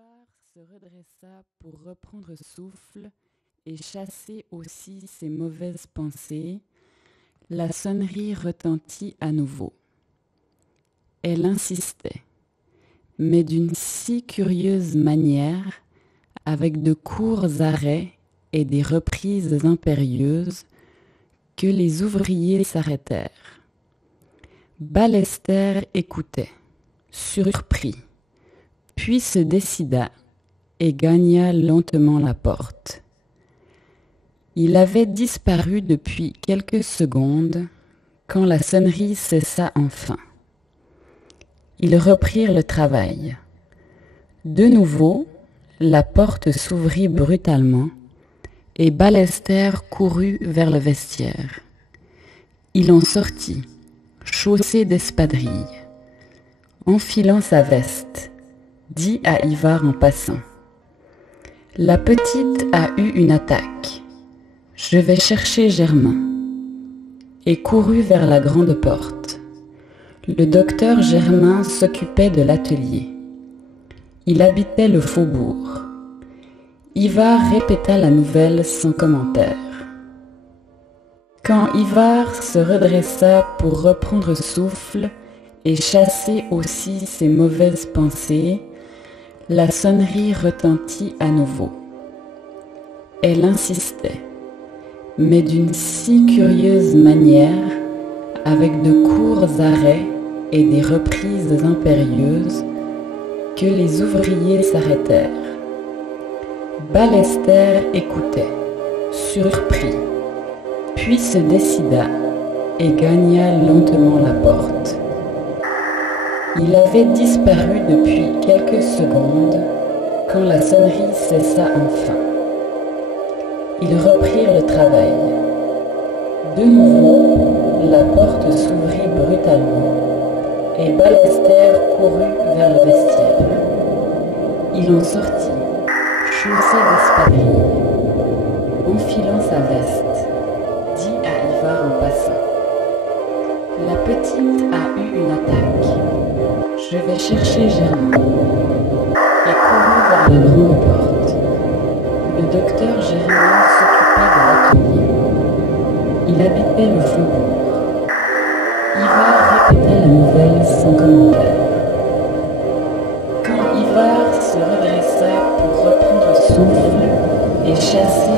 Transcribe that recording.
Ivar se redressa pour reprendre souffle et chasser aussi ses mauvaises pensées. La sonnerie retentit à nouveau. Elle insistait, mais d'une si curieuse manière, avec de courts arrêts et des reprises impérieuses, que les ouvriers s'arrêtèrent. Ballester écoutait, surpris, puis se décida et gagna lentement la porte. Il avait disparu depuis quelques secondes quand la sonnerie cessa enfin. Ils reprirent le travail. De nouveau, la porte s'ouvrit brutalement et Ballester courut vers le vestiaire. Il en sortit, chaussé d'espadrilles. Enfilant sa veste, dit à Ivar en passant : « La petite a eu une attaque. Je vais chercher Germain. » Et courut vers la grande porte. Le docteur Germain s'occupait de l'atelier. Il habitait le faubourg. Ivar répéta la nouvelle sans commentaire. Quand Ivar se redressa pour reprendre souffle et chasser aussi ses mauvaises pensées, la sonnerie retentit à nouveau. Elle insistait, mais d'une si curieuse manière, avec de courts arrêts et des reprises impérieuses, que les ouvriers s'arrêtèrent. Ballester écoutait, surpris, puis se décida et gagna lentement la porte. Il avait disparu depuis quelques secondes quand la sonnerie cessa enfin. Ils reprirent le travail. De nouveau, la porte s'ouvrit brutalement et Ballester courut vers le vestiaire. Il en sortit, chaussé d'espadrilles. Enfilant sa veste, dit à Ivar en passant : « La petite a eu une attaque. Je vais chercher Germain. » Et courut vers la grande porte. Le docteur Germain s'occupait de l'atelier. Il habitait le faubourg. Ivar répéta la nouvelle sans commentaire. Quand Ivar se redressa pour reprendre souffle et chasser